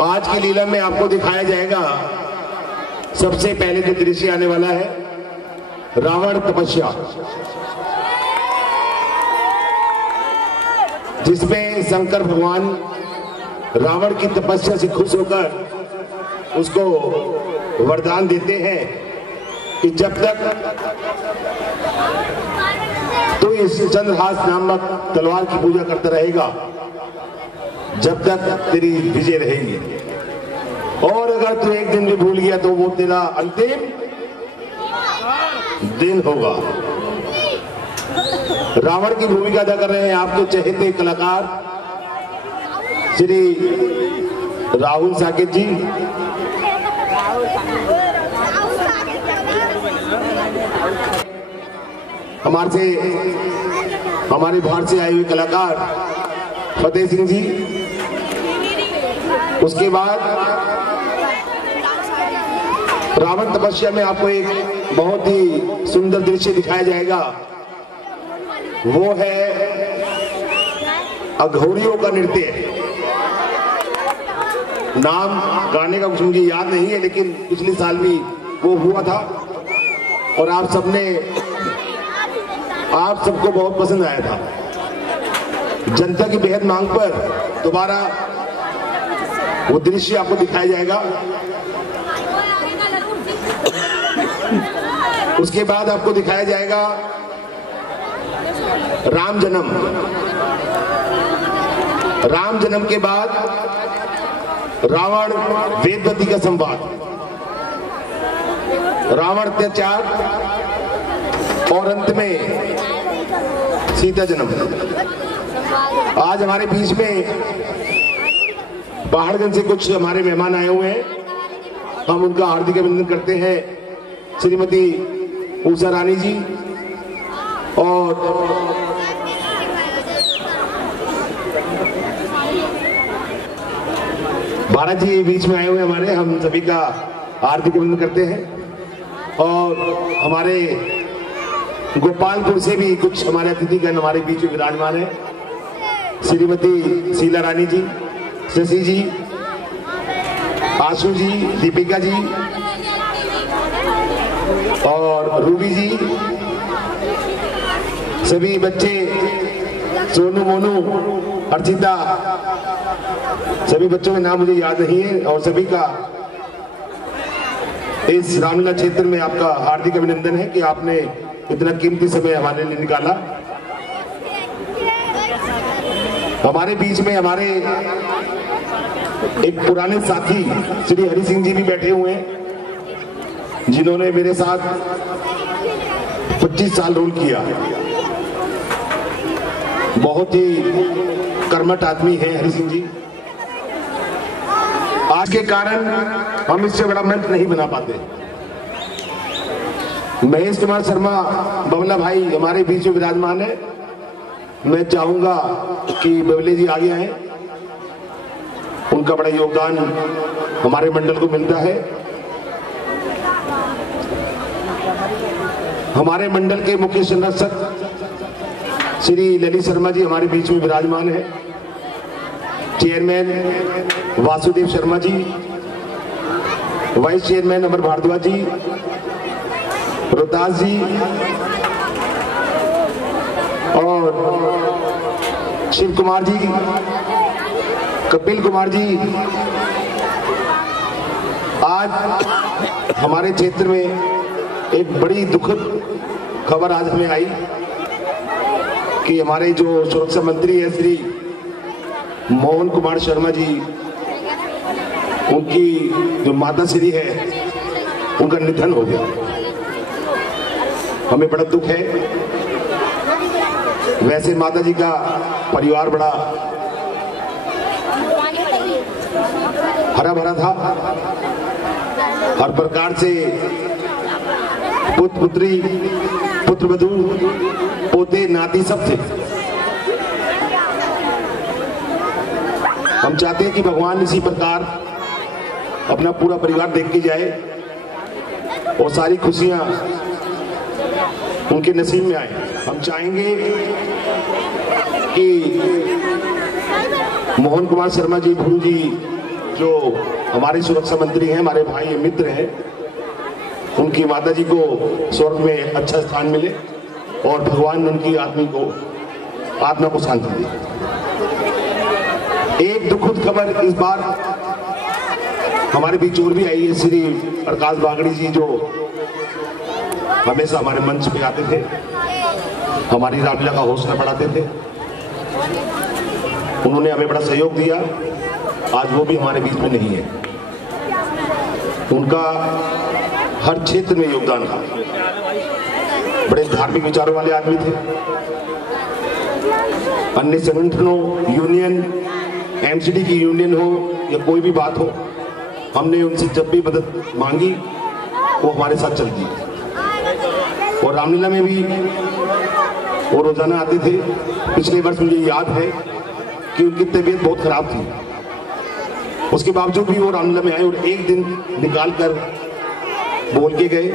आज की लीला में आपको दिखाया जाएगा सबसे पहले जो दृश्य आने वाला है रावण तपस्या, जिसमें शंकर भगवान रावण की तपस्या से खुश होकर उसको वरदान देते हैं कि जब तक तो इस चंद्रहास नामक तलवार की पूजा करता रहेगा जब तक तेरी विजय रहेगी, और अगर तू एक दिन भी भूल गया तो वो तेरा अंतिम दिन होगा। रावण की भूमिका अदा कर रहे हैं आपके चहेते कलाकार श्री राहुल साकेत जी। हमारे भारत से आए हुए कलाकार फतेह सिंह जी। उसके बाद रावण तपस्या में आपको एक बहुत ही सुंदर दृश्य दिखाया जाएगा, वो है अघोरियों का नृत्य। नाम गाने का कुछ मुझे याद नहीं है, लेकिन पिछले साल भी वो हुआ था और आप सबको बहुत पसंद आया था। जनता की बेहद मांग पर दोबारा वो दृश्य आपको दिखाया जाएगा। उसके बाद आपको दिखाया जाएगा राम जन्म। राम जन्म के बाद रावण वेदवती का संवाद, रावण अत्याचार और अंत में सीता जन्म। आज हमारे बीच में पहाड़गंज से कुछ हमारे मेहमान आए हुए हैं, हम उनका हार्दिक अभिनंदन करते हैं। श्रीमती उषा रानी जी और भारत जी बीच में आए हुए हमारे, हम सभी का हार्दिक अभिनंदन करते हैं। और हमारे गोपालपुर से भी कुछ हमारे अतिथिगण हमारे बीच में विराजमान है। श्रीमती शीला रानी जी, शशि जी, आशु जी, दीपिका जी और रूबी जी, सभी बच्चे सोनू, मोनू, अर्चिता, सभी बच्चों के नाम मुझे याद नहीं है और सभी का इस रामलीला क्षेत्र में आपका हार्दिक अभिनंदन है कि आपने इतना कीमती समय हमारे लिए निकाला। हमारे बीच में हमारे एक पुराने साथी श्री हरि सिंह जी भी बैठे हुए हैं, जिन्होंने मेरे साथ 25 साल रोल किया। बहुत ही कर्मठ आदमी है हरि सिंह जी। आज के कारण हम इससे बड़ा मंच नहीं बना पाते। महेश कुमार शर्मा बबला भाई हमारे बीच में विराजमान है। मैं चाहूंगा कि बबले जी आगे आए, उनका बड़ा योगदान हमारे मंडल को मिलता है। हमारे मंडल के मुख्य संरक्षक श्री ललित शर्मा जी हमारे बीच में विराजमान है। Chairman Vasudev Sharma ji, vice chairman अमर भारद्वाज जी, रोहतास जी और शिव कुमार जी, कपिल कुमार जी। आज हमारे क्षेत्र में एक बड़ी दुखद खबर आज हमें आई कि हमारे जो सुरक्षा मंत्री है श्री मोहन कुमार शर्मा जी, उनकी जो माता श्री है उनका निधन हो गया। हमें बड़ा दुख है। वैसे माता जी का परिवार बड़ा हरा भरा था, हर प्रकार से पुत्र पुत्री, पुत्रवधू, पोते नाती सब थे। हम चाहते हैं कि भगवान इसी प्रकार अपना पूरा परिवार देख के जाए और सारी खुशियां उनके नसीब में आए। हम चाहेंगे कि मोहन कुमार शर्मा जी, भूरू जी, जो हमारे सुरक्षा मंत्री हैं, हमारे भाई मित्र हैं, उनकी माता जी को स्वर्ग में अच्छा स्थान मिले और भगवान उनकी आत्मा को शांति दे। एक दुखद खबर इस बार हमारे बीच और भी आई है। श्री प्रकाश बागड़ी जी, जो हमेशा हमारे मंच पे आते थे, हमारी रामलीला का हौसला बढ़ाते थे, उन्होंने हमें बड़ा सहयोग दिया। आज वो भी हमारे बीच में नहीं है। उनका हर क्षेत्र में योगदान था। बड़े धार्मिक विचारों वाले आदमी थे। अन्य संगठनों, यूनियन, एमसीडी की यूनियन हो या कोई भी बात हो, हमने उनसे जब भी मदद मांगी वो हमारे साथ चलती है। और रामलीला में भी वो रोजाना आते थे। पिछले वर्ष मुझे याद है कि उनकी तबीयत बहुत खराब थी, उसके बावजूद भी वो रामलीला में आए और एक दिन निकाल कर बोल के गए।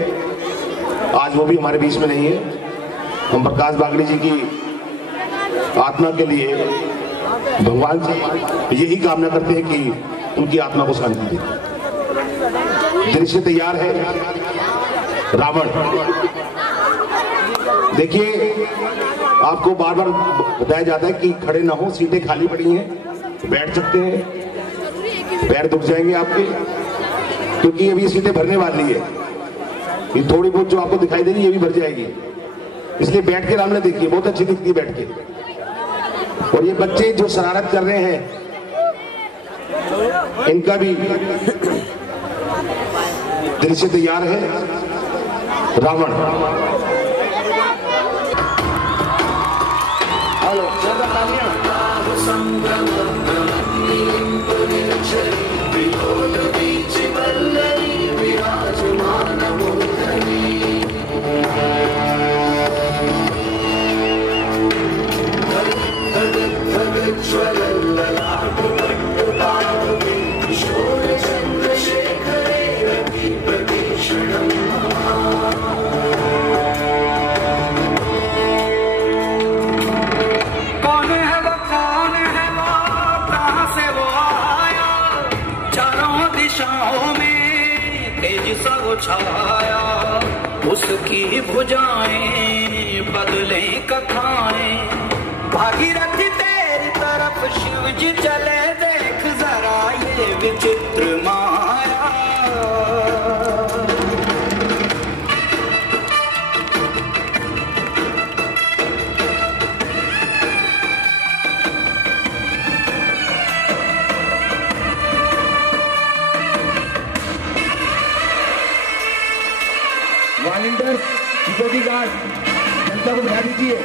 आज वो भी हमारे बीच में नहीं है। हम प्रकाश बागड़ी जी की आत्मा के लिए भगवान से यही कामना करते हैं कि उनकी आत्मा को शांति दे। दृश्य तैयार है, रावण। देखिए, आपको बार बार बताया जाता है कि खड़े ना हो, सीटें खाली पड़ी हैं, बैठ सकते हैं, पैर दुख जाएंगे आपके, क्योंकि अभी सीटें भरने वाली है। ये थोड़ी बहुत जो आपको दिखाई दे रही है ये भी भर जाएगी, इसलिए बैठ के रामलीला देखिए, बहुत अच्छी दिखती है बैठ के। और ये बच्चे जो शरारत कर रहे हैं, इनका भी दृश्य तैयार है, रावण। हेलो, छाया उसकी भुजाएं बदले कथाएं, भागीरथी तेरी तरफ शिव जी चले, देख जरा ये विचित्र माया। वॉलंटियर, सिक्योरिटी गार्ड, जनता को बिठा दीजिए।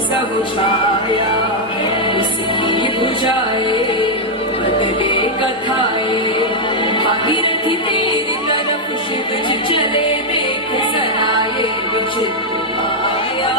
सब छाया उसकी भुजाए बदले कथाएं भागीरथी तेरी तरफ शिव जी चले देख सराये विचित्र आया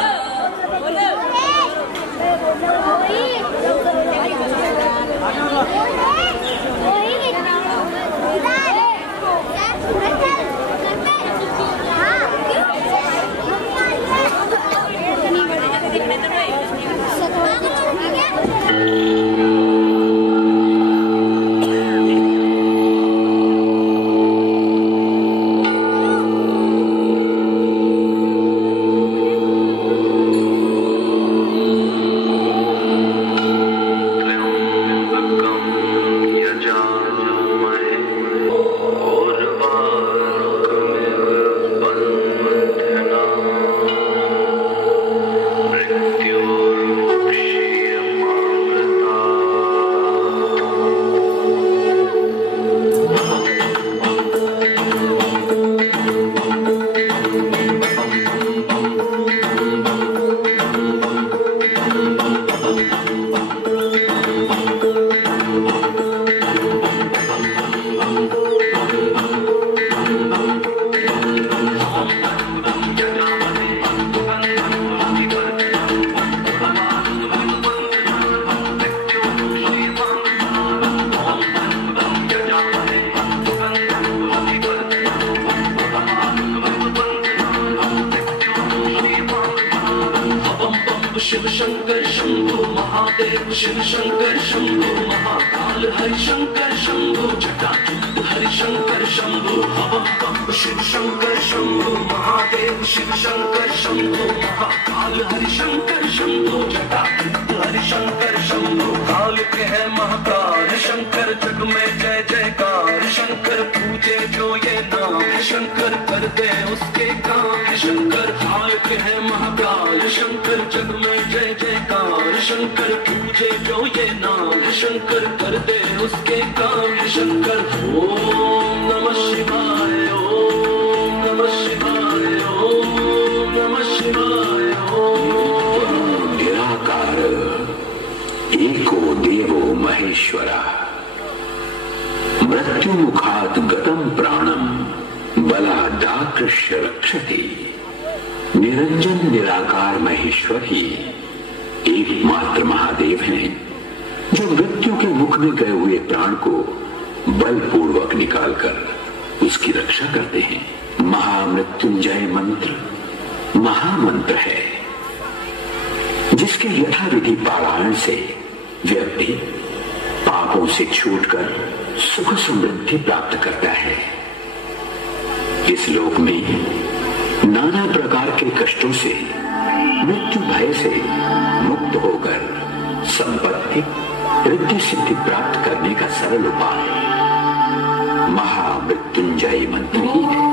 शिव शंकर शंभो महादेव शिव शंकर शंभो महाकाल हरि शंकर शंभो जटाजूट हरि शंकर शंभो हवम बम शिव शंकर शंभो महादेव शिव शंकर शंभो महाकाल हरि शंकर शंभो जटाजूट हरि शंकर शंभो काल के है महाकाल शंकर जग में जय जयकार शंकर पूजे जो ये नाम शंकर कर दे उसके काम शंकर काल के है महाकाल शंकर जग में जय जयकार शंकर पूजे जो ये नाम शंकर कर दे उसके काम शंकर ओम नमः शिवाय ओम नमः शिवाय ओम नमः शिवाय ओम निराकार एको देवो महेश्वरा मृत्युमुखात् गतं प्राणम बलादाकृष्य रक्षति। निरंजन निराकार महेश्वर ही एकमात्र महादेव हैं जो मृत्यु के मुख में गए हुए प्राण को बलपूर्वक निकालकर उसकी रक्षा करते हैं। महामृत्युंजय मंत्र महामंत्र है जिसके यथाविधि पारायण से व्यक्ति पापों से छूटकर सुख समृद्धि प्राप्त करता है। इस लोक में नाना प्रकार के कष्टों से मृत्यु भय से मुक्त होकर संपत्ति रिद्धि सिद्धि प्राप्त करने का सरल उपाय महामृत्युंजय मंत्र ही है।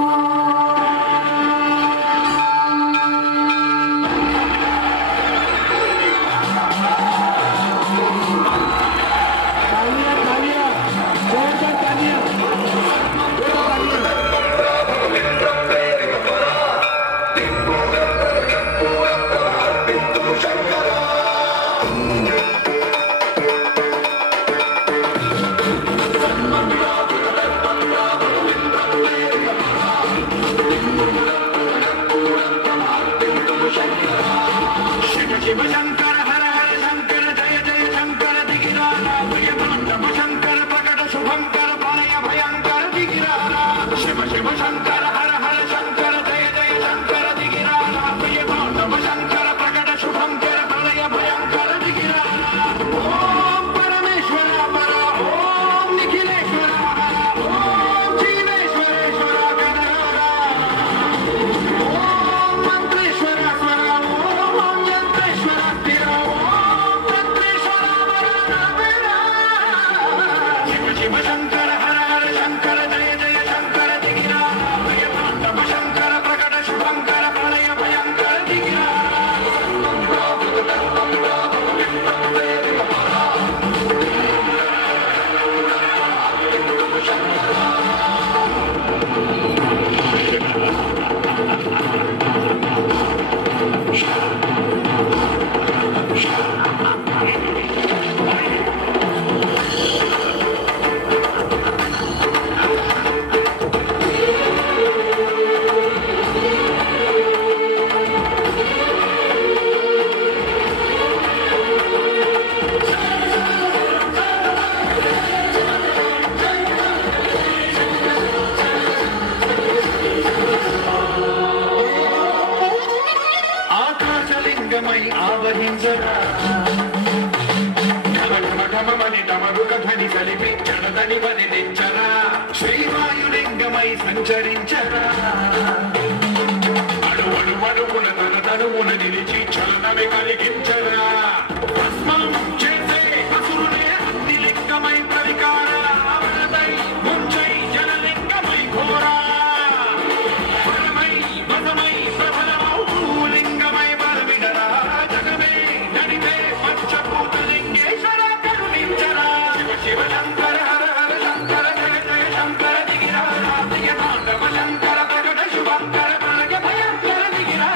Yeah. लिंगमयी आवही जरा ढमढममणि डमरुक ध्वनि सलिपि चणदनि वनि निंचरा श्रीवायुलिंगमयि संचరించరా అడుగున తన తనువున నిలిచి చలనమే కలిగించరా భస్మం చేసే అసురునే అగ్ని లింగమై ప్రవికార అవనదై ముంచై జనలింగమై ఘోరా పరమై వసమై ప్రబలమౌ లింగమై బలమిడరా జగమే నడిపే పంచభూత లింగేశ్వర కరుణించరా శివ శివ శంకర హర హర శంకర జయ జయ శంకర దిగిరా దిగ తాండవ శంకర ప్రకట శుభంకర మనగ భయంకర దిగిరా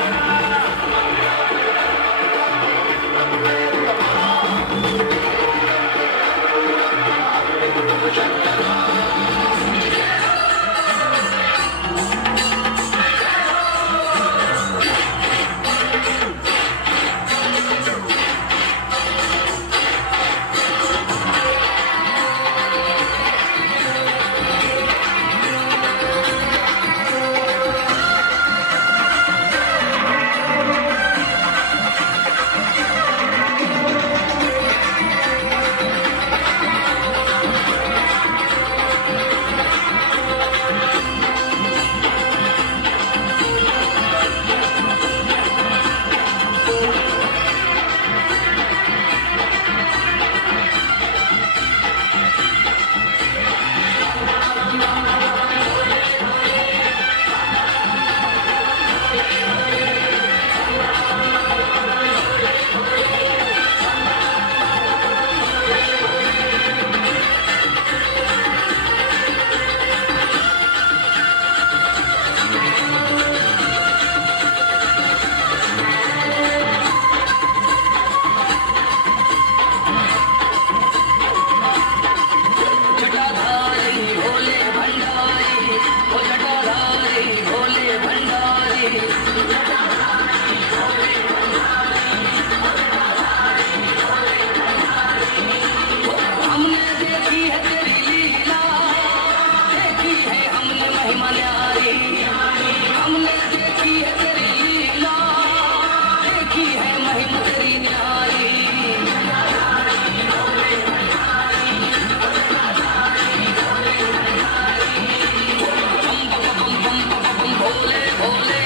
भोले भोले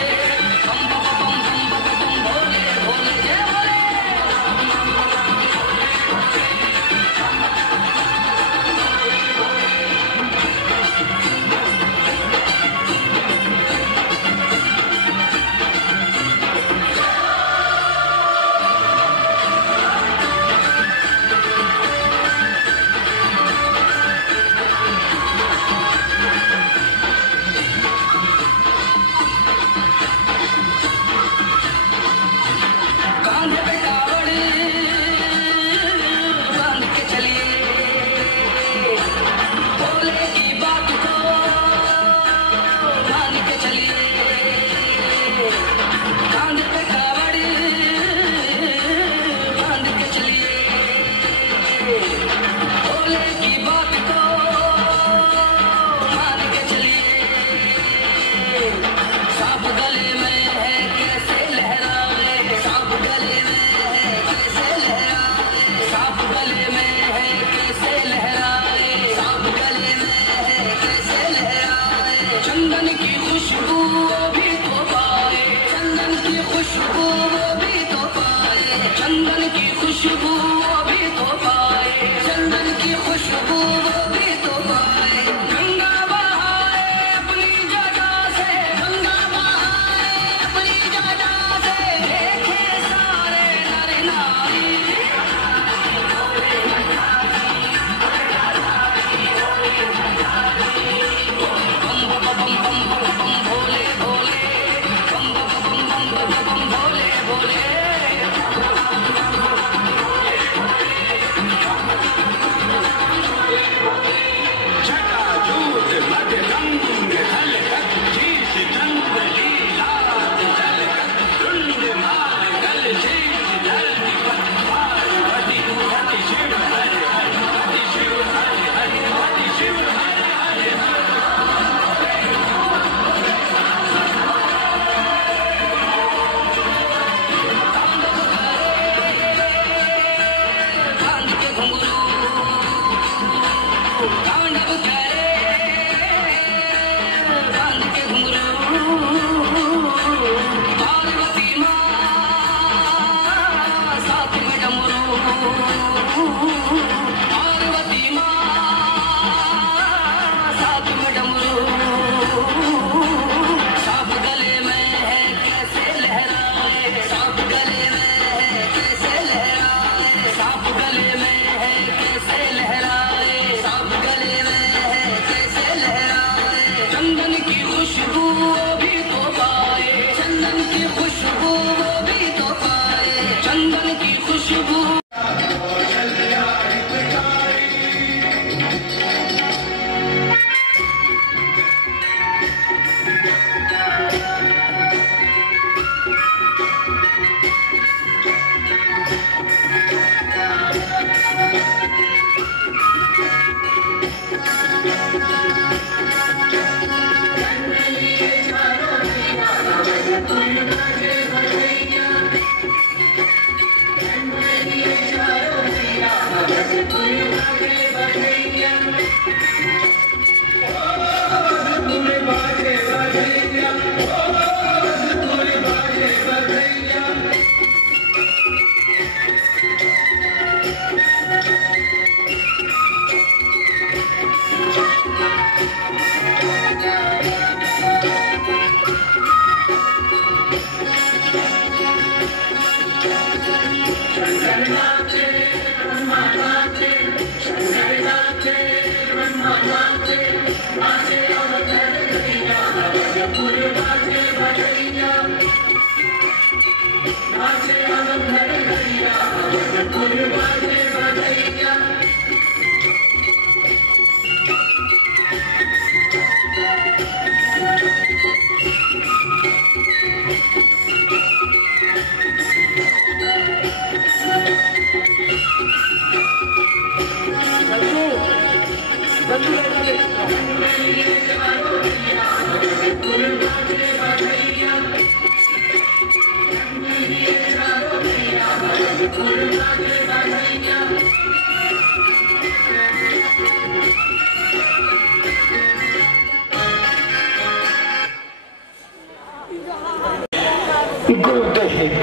गुरुदेव,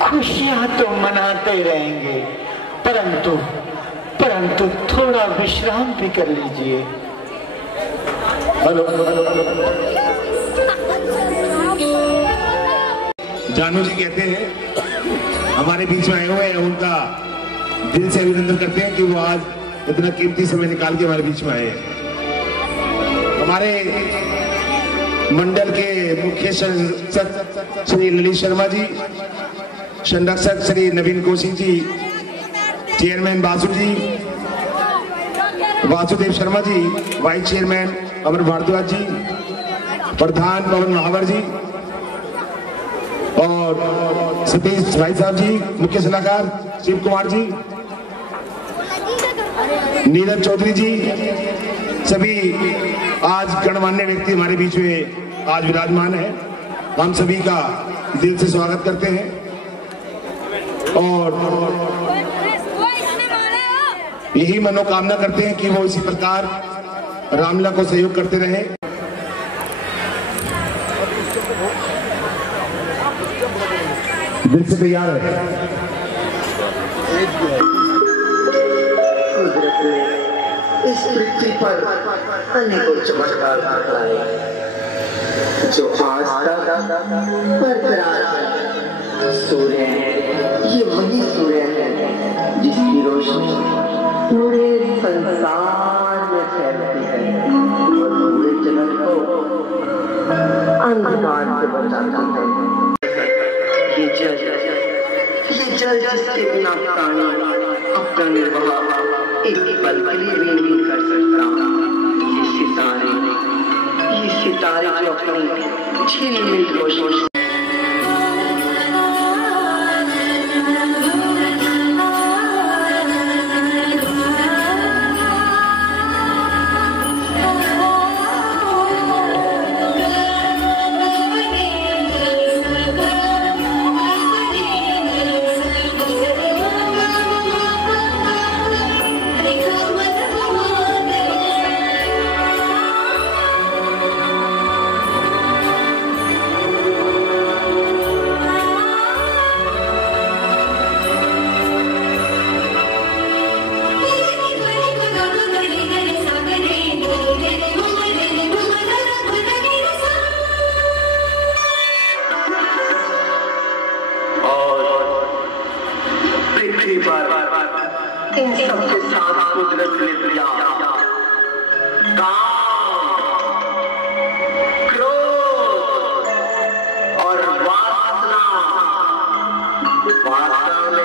खुशियां तो मनाते रहेंगे, परंतु थोड़ा विश्राम भी कर लीजिए। हेलो, जानू जी कहते हैं हमारे बीच में आए हुए हैं, उनका दिल से अभिनंदन करते हैं कि वो आज इतना कीमती समय निकाल के हमारे बीच में आए हैं। हमारे मंडल के मुख्य संरक्षक श्री ललित शर्मा जी, संरक्षक श्री नवीन Kaushik ji, chairman Vasudev Sharma ji, vice chairman अमर भारद्वाज जी, प्रधान पवन महावर जी और सतीश भाई साहब जी, मुख्य सलाहकार शिव कुमार जी, नीरज चौधरी जी, सभी आज गणमान्य व्यक्ति हमारे बीच में आज विराजमान है। हम सभी का दिल से स्वागत करते हैं और यही मनोकामना करते हैं कि वो इसी प्रकार रामलीला को सहयोग करते रहे। दिल से तैयार है। इस पृथ्वी पर अनेकों चमत्कार दिखाए जो आज तक बरकरार है। सूर्य, ये वही सूर्य है जिसकी रोशनी पूरे संसार में फैलती है और पूरे जगत को अंधकार से बचाता है। ये जल जिससे बिना प्राणी अपना निर्वाह एक पल के लिए भी नहीं कर सकता। ये सितारे जो अपनी झिलमिल रोशनी इन सबके साथ कुदरत ने दिया क्रोध और वासना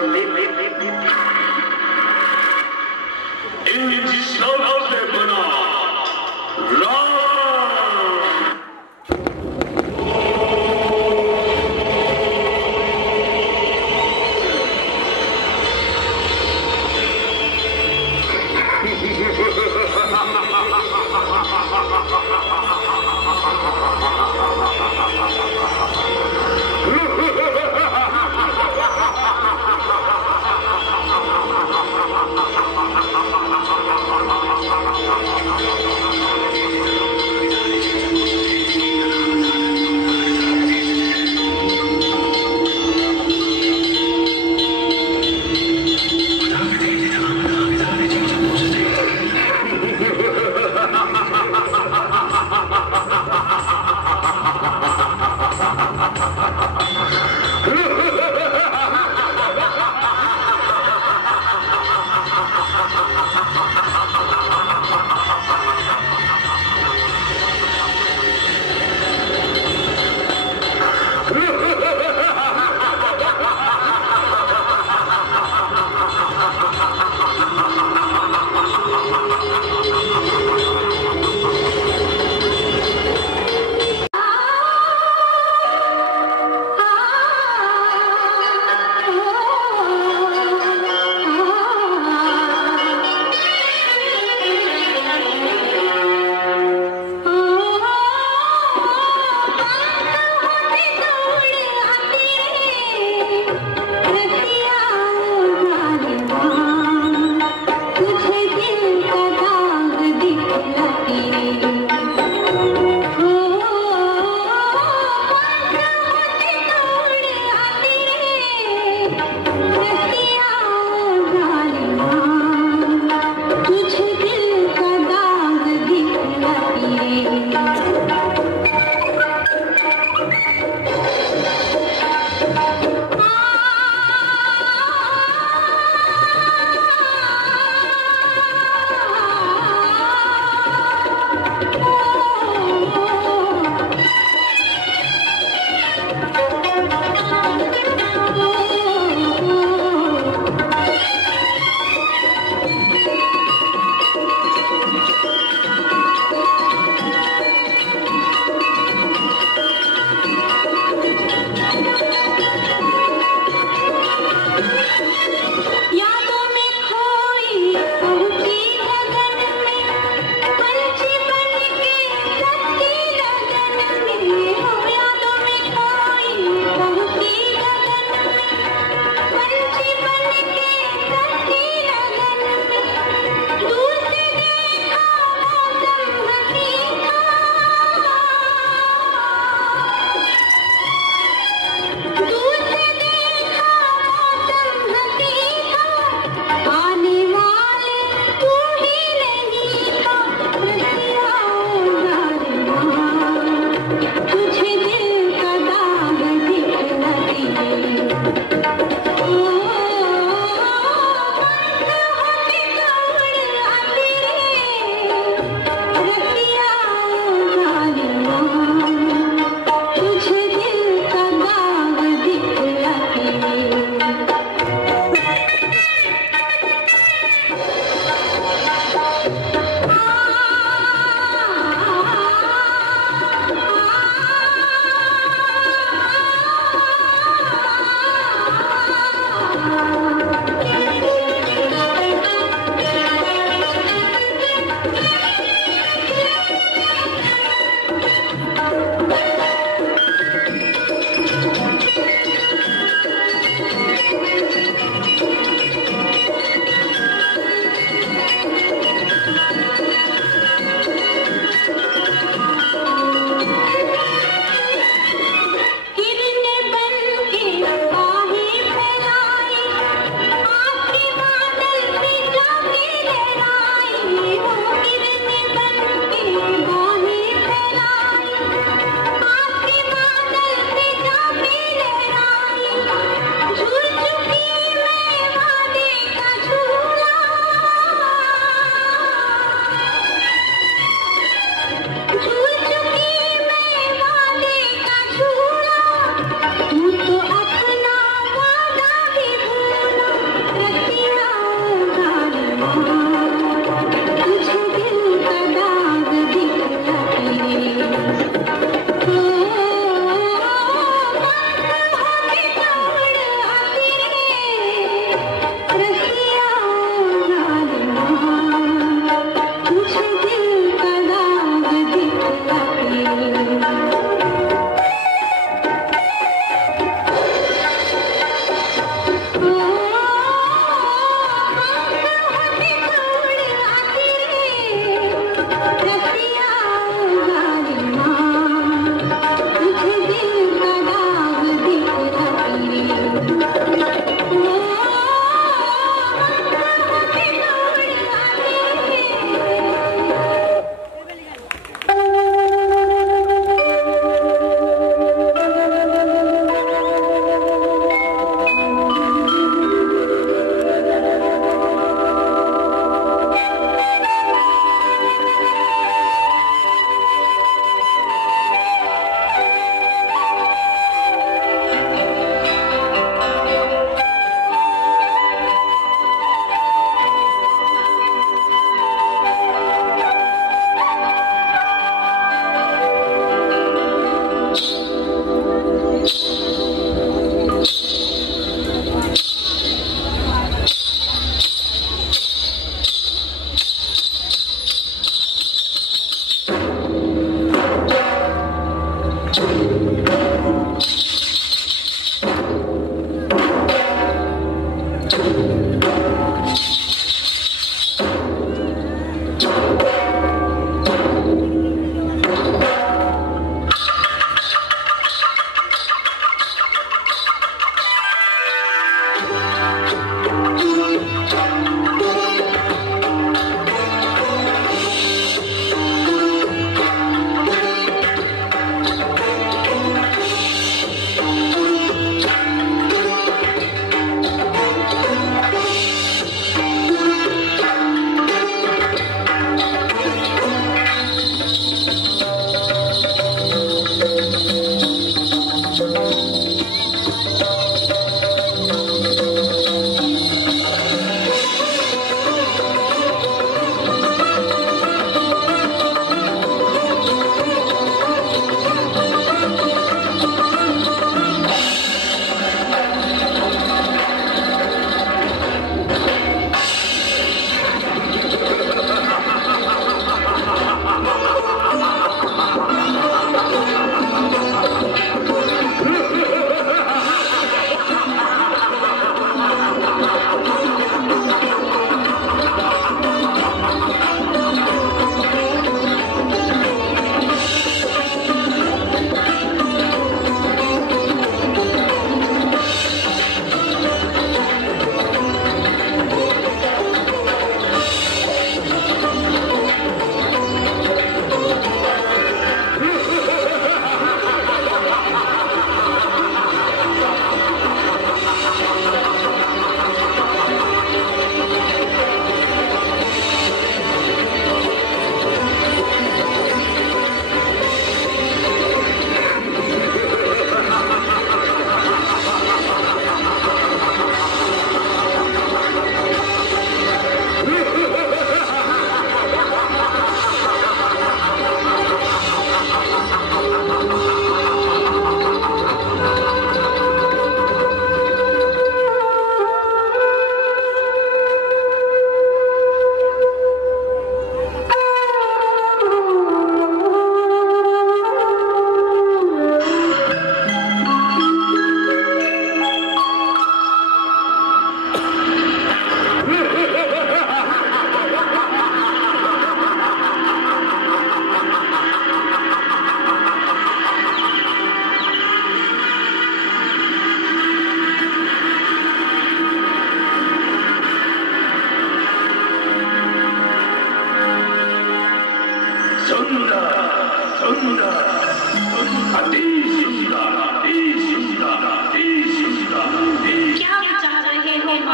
में इन जिसनों से बना राम।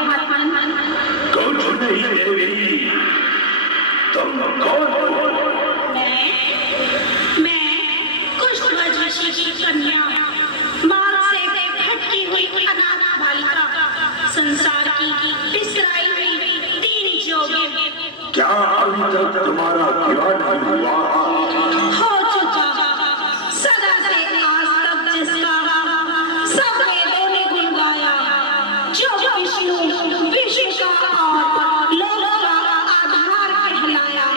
महात्मन? कुछ नहीं देवी, तुम कौन हो? मैं कुष्ठवज ऋषि की कन्या, मार्ग से भटकी हुई अनाथ बालिका, संसार की बिसराई हुई दीन जोगी। क्या अभी तक तुम्हारा विवाह नहीं हुआ? हो चुका, सदा से आज तक जिसका सब वेदों ने गुण गाया, जो विष्णु का और लोक का आधार कहलाया,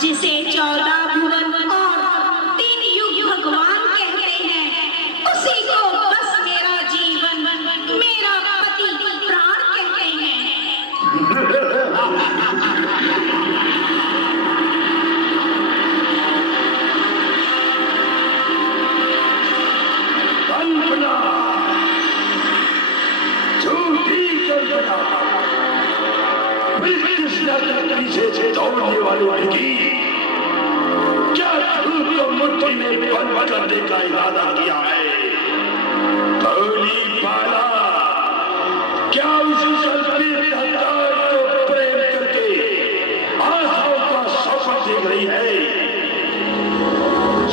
जिसे 14 भुवन और 3 युग भगवान कहते हैं, उसी को बस मेरा जीवन, मेरा पति प्राण कहते हैं। कल्पना, झूठी कल्पना, कृष्ण के पीछे से दौड़ने वाली लड़की, क्या झूठ को मुट्ठी में बंद करने का इरादा किया है? भोली बाला, क्या उसी संस्कृत हत्यार को प्रेम करके आशाओं का सफर देख रही है?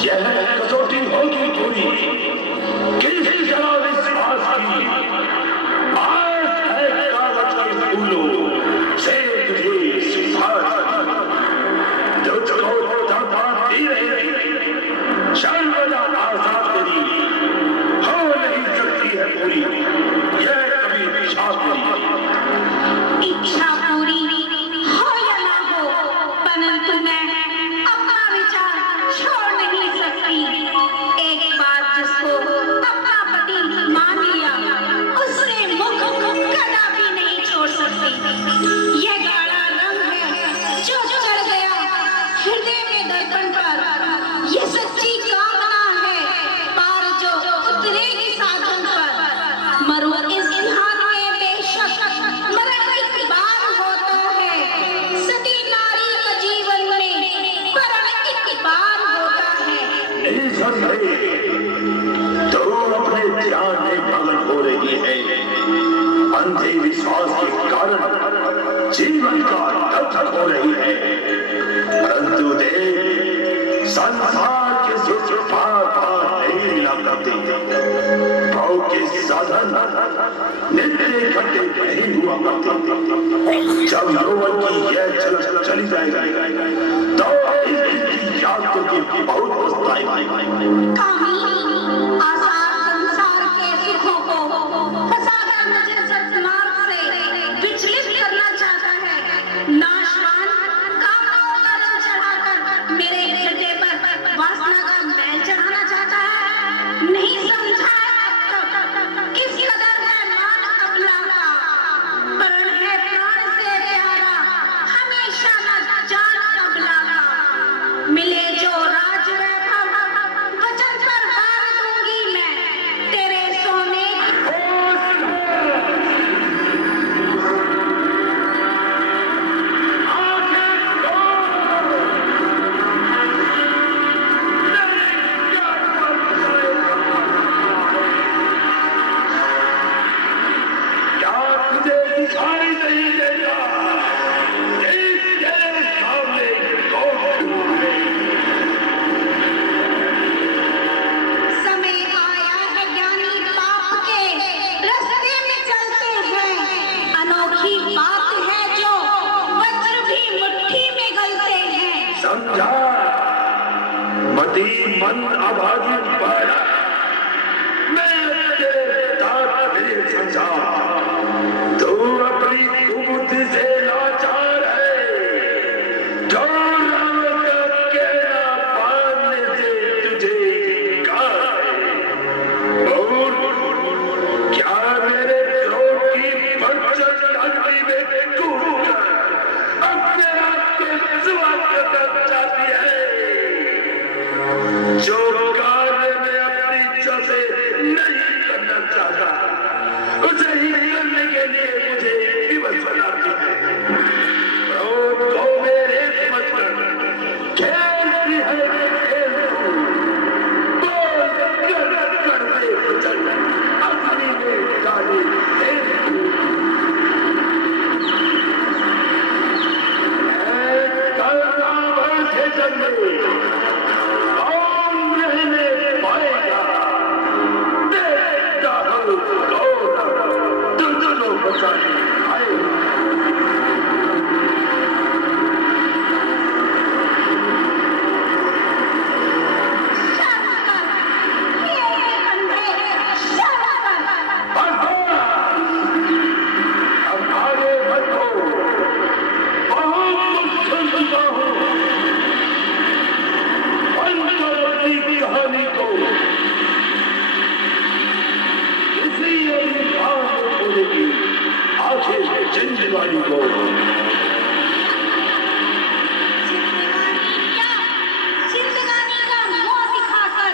यह कसौटी होगी पूरी, किसी तरह विश्वास की आज है कागज के फूलों से तुझे सिफारिश, तुझको दी रहेगी, सर्वदा आजाद करी, हो नहीं सकती है पूरी, यह कभी इच्छा पूरी। इच्छा पूरी हो या ना हो, परंतु मैं अपना विचार छोड़ नहीं सकती। एक बार जिसको अपना पति मान लिया, उससे मुख कदापि नहीं छोड़ सकती। यह गाढ़ा रंग है जो चढ़ गया हृदय में दर्पण पर, ये सच्ची कामना है पार जो उतरेगी साधन पर। मरु इस ध्यान में बेशक मरण एक बार होता है, सती नारी का जीवन में मरण एक बार होता है। तो अपने ध्यान में मगन हो रही है, अंधे विश्वास के कारण जीवन का तत्व हो रही है, परंतु देव संसार के सुख पार नहीं मिला करते, भाव के साधन नित्य इकट्ठे नहीं हुआ करते। जब यौवन की यह चली जाएगी तो इसकी याद करके बहुत पछताएंगे। आसार संसार के सुखों को फसाकर मुझे सत्मार्ग से विचलित करना चाहता है। नाशवान कामनाओं का रंग चढ़ाकर मेरे हृदय पर वासना का मैल चढ़ाना चाहता है। नहीं समझा अब तक किस कदर है मान अबला का, प्रण है प्राण से प्यारा, हमेशा न जान अबला का। मिले जो राज वैभव, वचन पर वार दूंगी मैं, तेरे सोने क्या तुझे दिखाई नहीं देता? तेरे सामने कौन है? समय आया है ज्ञानी पाप के रास्ते में चलते हैं। अनोखी बात है जो वज्र भी मुट्ठी में गलते हैं। समझा मती मन अभागी पाया, मैं तेरे दांत भी समझा, तू अपनी कुबुद्धि से लाचार है, जो राम का कहना मानने से तुझे कहा है। और क्या मेरे क्रोध की भरचक अग्नि में कूद अपने आप को स्वागत करना चाहती है? जो कार्य में चाहे आए। जिंदगानी को जिंदगानी का मुंह दिखाकर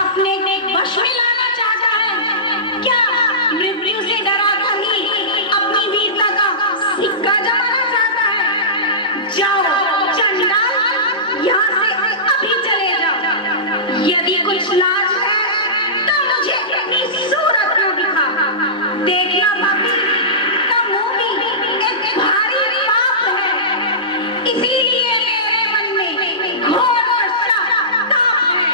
अपने वश में लाना चाहता है क्या? मृत्यु से डरा कर ही अपनी वीरता का सिक्का जमाना चाहता है? जाओ चंडाल, यहाँ से अभी चले जाओ। यदि कुछ लाज है तो मुझे अपनी सूरत में दिखा। देखना पापी का मुंह भी एक भारी पाप है, इसीलिए मेरे मन में घोर पश्चाताप है।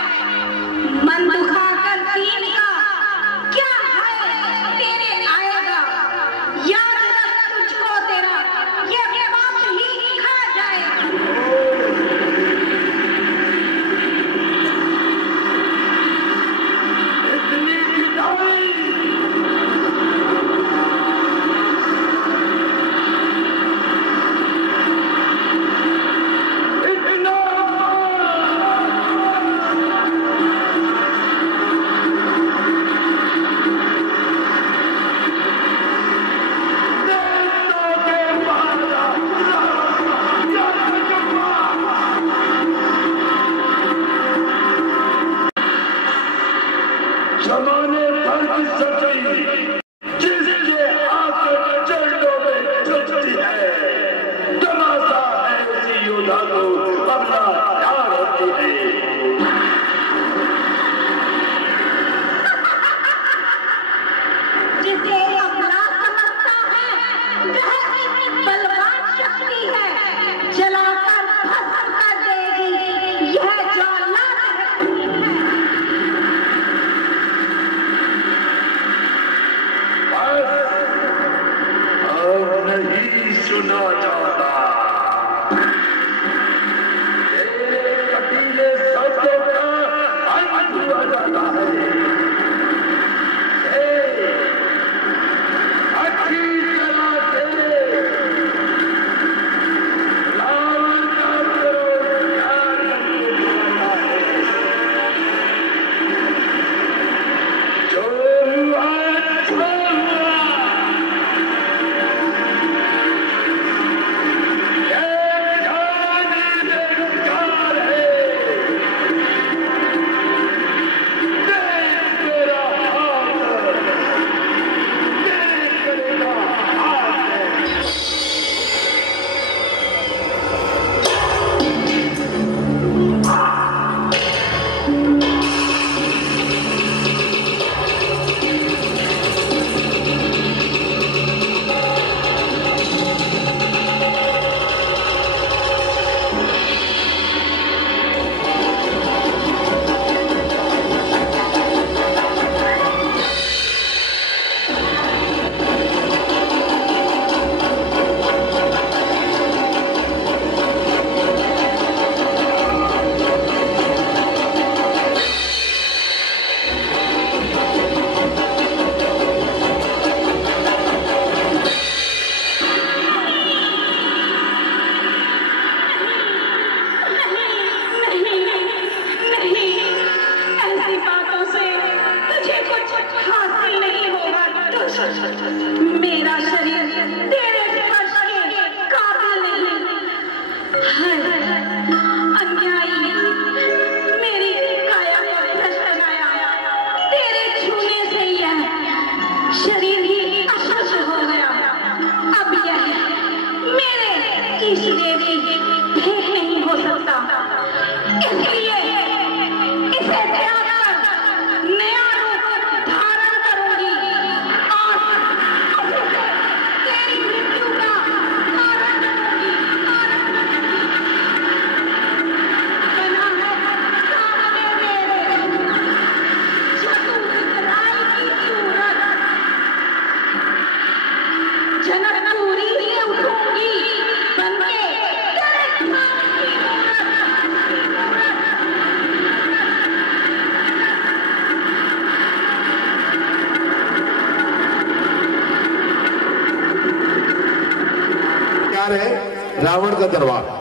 मन दुखाकर तीन का क्या है तेरे आएगा? याद रख तुझको तेरा ये पाप ही खा जाएगा। जमाने भर की सच्चाई जिसके आकर चरणों में झुकती है, तमाशा ऐसी योद्धा को अपना याद होती है। जिसे अपना समझता है वह बलवान शक्ति है, जलाकर भस्म कर देगी यह ज्वाला रहती है। अब नहीं सुना जाता तेरे कटीले शब्दों का अंत हुआ जाता है। अच्छी तरह से रावण का प्यार करके दिखाता है। जो हुआ अच्छा हुआ। मेरा शरीर तेरे स्पर्श के काबिल नहीं है। अन्यायी मेरी काया को भ्रष्ट बनाया। तेरे छूने से यह शरीर ही अशुद्ध हो गया। अब यह मेरे इष्ट देवी भेंट नहीं हो सकता, इसलिए इसे त्याग कर नया रूप धारण करूंगी और तेरी मृत्यु का कारण बनूंगी। मैदान है रावण का दरबार।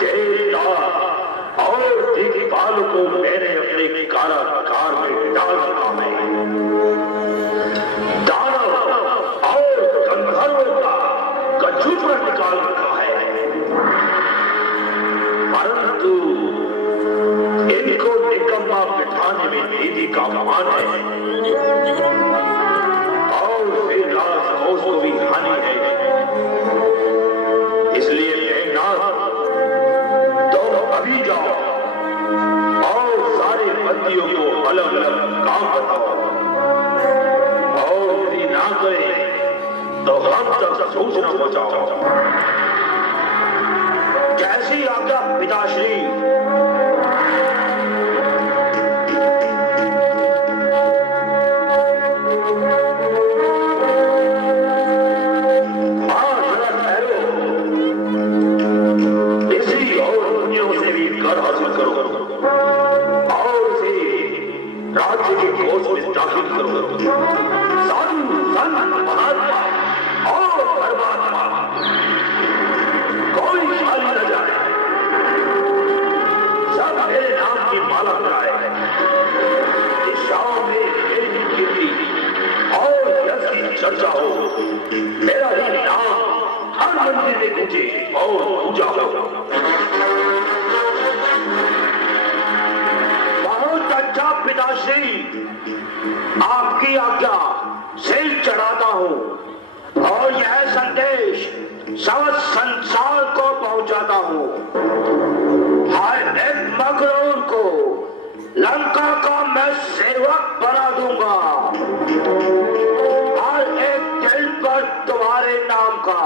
देवदार और दिक्पाल को मैंने अपने कारागार में डाल रखा है। दानव और गंधर्वों का गजूरा निकाल रखा है, परंतु इनको निकम्मा बिठाने में दीदी का मान है और फिर राजकोष को भी हानि है। इसलिए मेघनाथ, तुम अभी जाओ और सारे बंदियों को अलग अलग काम बताओ, और यदि ना करें तो हम तक सूचना पहुंचाओ। कैसी आज्ञा पिताश्री? राज्य के कोष में दाखिल करो। साधु संत महात्मा और परमात्मा कोई खाली न जाए, सब मेरे नाम की माला कराए। दिशाओं में मेरी कीर्ति और यश की चर्चा हो, मेरा ही नाम हर मंदिर में गूंजे और पूजा हो। अच्छा पिताश्री, आपकी आज्ञा सिर चढ़ाता हूँ और यह संदेश समस्त संसार को पहुंचाता हूँ। हर एक मगरूर को लंका का मैं सेवक बना दूंगा, हर एक दिल पर तुम्हारे नाम का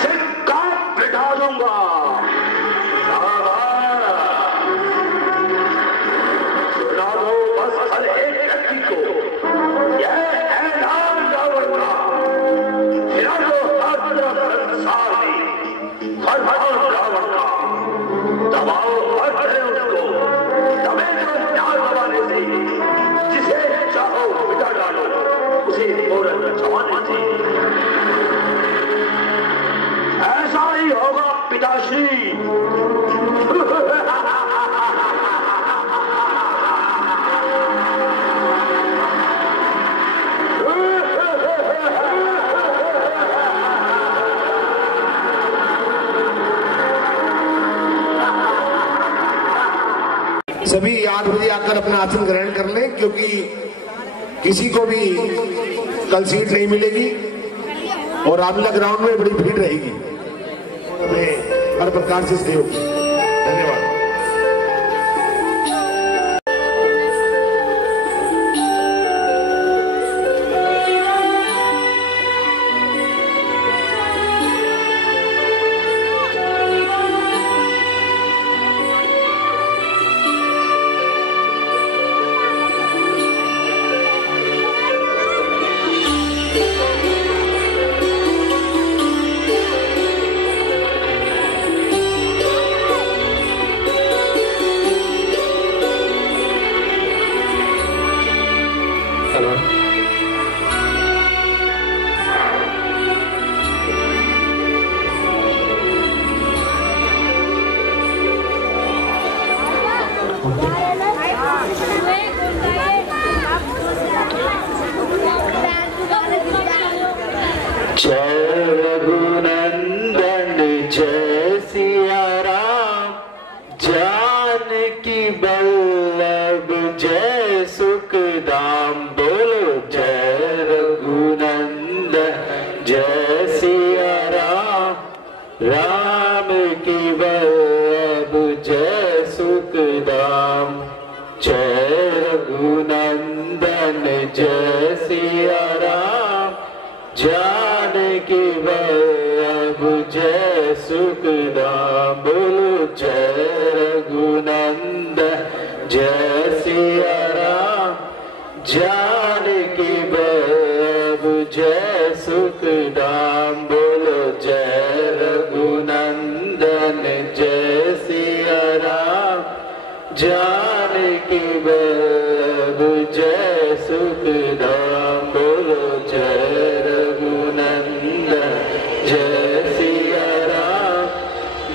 सिक्का बिठा दूंगा। ऐसा ही होगा पिताश्री। सभी 8 बजे आकर अपना आसन ग्रहण कर लें, क्योंकि किसी को भी कल सीट नहीं मिलेगी और रामलीला ग्राउंड में बड़ी भीड़ रहेगी। हमें हर प्रकार से सहयोग। धन्यवाद।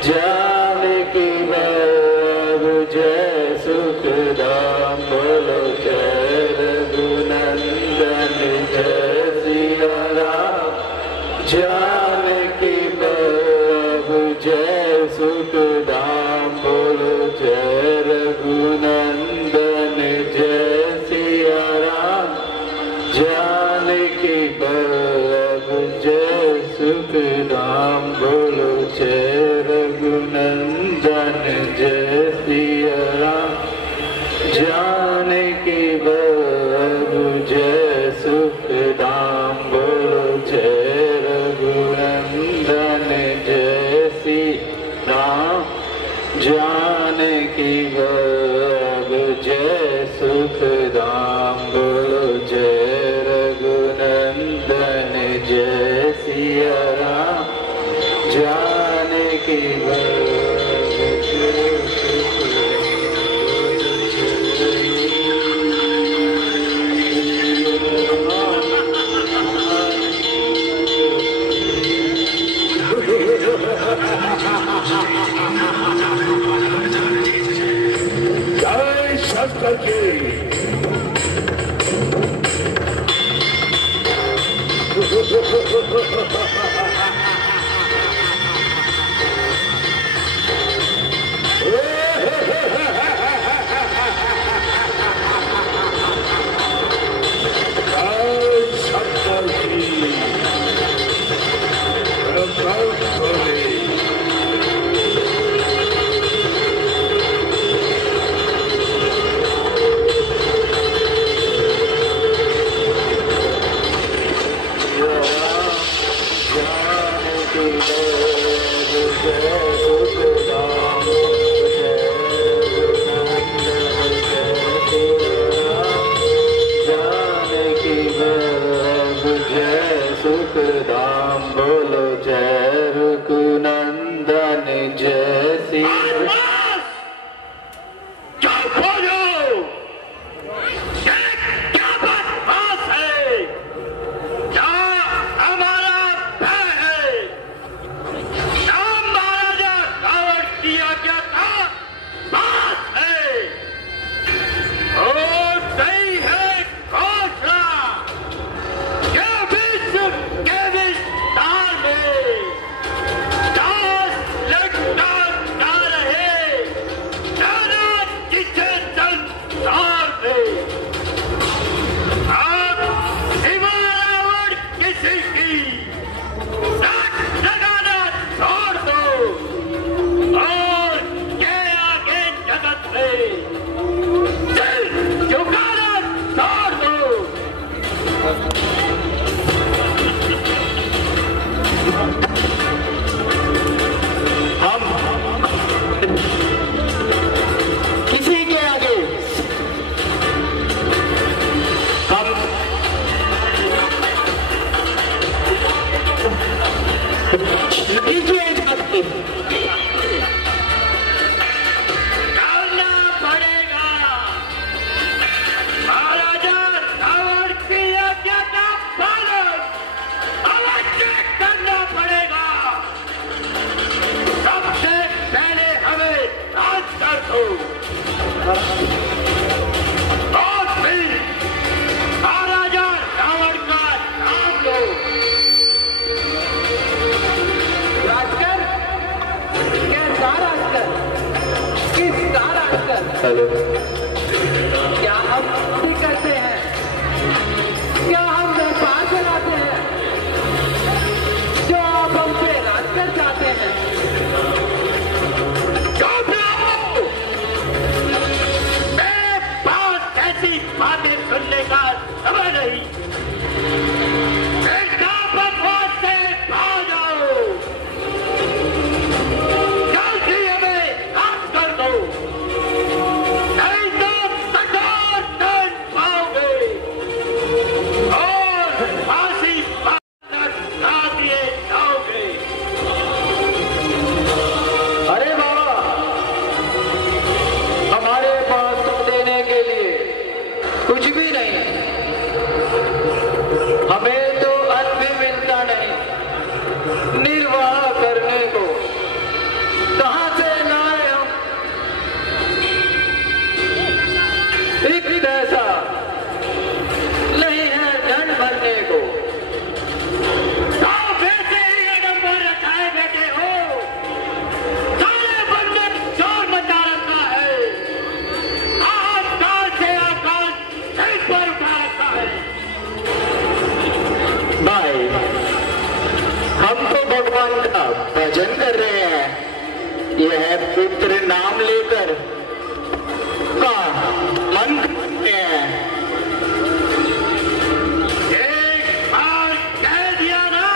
जय धाम बोलो जय रघुनंदन जय सिया राम जानकी वल्लभ जय सुख धाम बोलो जय रघुनंदन जय सिया राम जानकी वल्लभ जय सुख धाम बोलो जय रघुनंदन जय सिया राम जानकी वल्लभ जय सुख धाम बोलो जय रघुनंदन जय सिया राम जानकी वल्लभ जय जय शंकर की क्या हम भी करते हैं? क्या हम व्यापार चलाते हैं? जो आप हम पे राज कर जाते हैं? मेरे पास ऐसी बातें सुनने का समय नहीं। वह पुत्र नाम लेकर का मन करते हैं। एक बार कह दिया ना,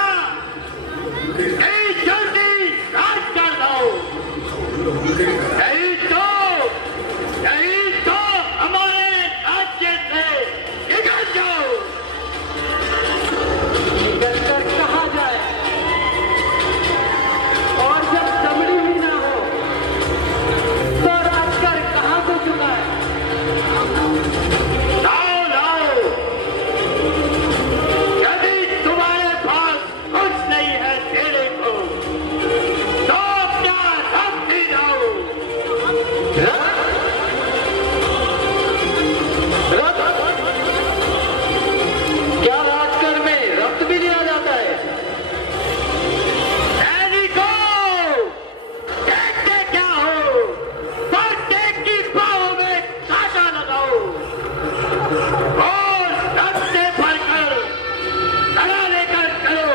नहीं जल्दी राज कर दो, नहीं तो हमारे राज्य से निकल जाओ। निकल कर कहाँ जाए? और जब दमड़ी भी ना हो तो राजकर कहाँ से चुकाए? लाओ, यदि तुम्हारे पास कुछ नहीं है देने को तो क्या रख भी जाओ। क्या राजकर में रक्त भी लिया जाता है? सैनिकों, देखते क्या हो, प्रत्येक की बाहों में कांटा लगाओ और रक्त से भरकर लड़ा लेकर चलो।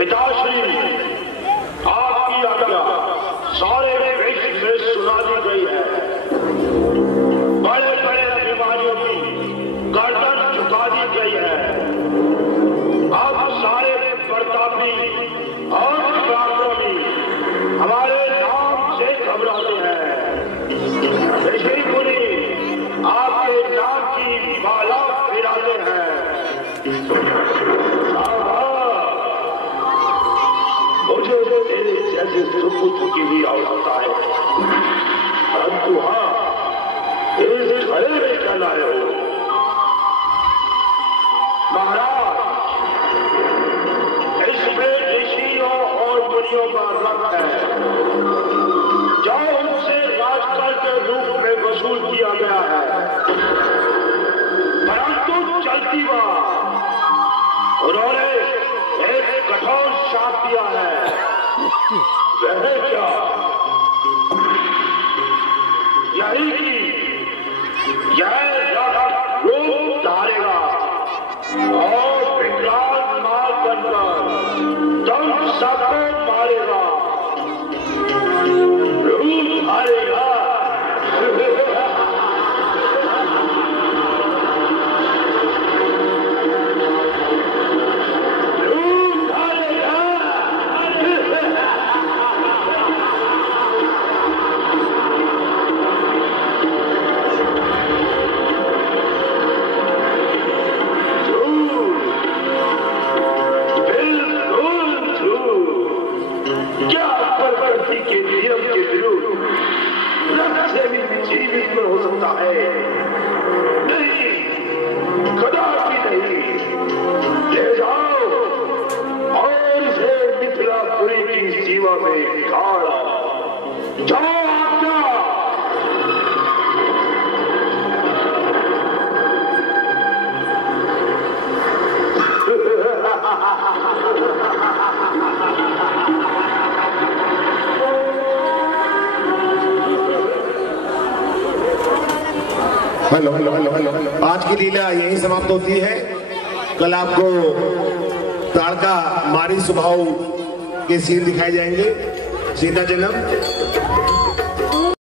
पिताश्री, आपकी आज्ञा सारे विश्व में सुना दी गई है। बड़े बड़े अभिमानियों की गर्दन झुका दी गई है। अब सारे प्रतापी और पराक्रमी हमारे नाम से घबराते हैं। ऋषि मुनि आपके नाम की माला फिराते हैं। मुझे तेरे जैसे सुपुत्र की भी आवश्यकता है, परंतु हाँ, इस घरे में क्या लाए हो? महाराज, इसमें ऋषियों और मुनियों का रंग है, जो उनसे राजकर के रूप में वसूल किया गया है। परंतु चलती बात उन्होंने एक कठोर शाप दिया है। वह क्या? यही कि यह रूप धारेगा और विकराल माल बनकर तुम सबको मारेगा। रूप धारेगा। Hello hello hello hello. आज की लीला यही समाप्त होती है। कल आपको ताड़का मारी स्वभाव के सीन दिखाए जाएंगे। सीता जन्म।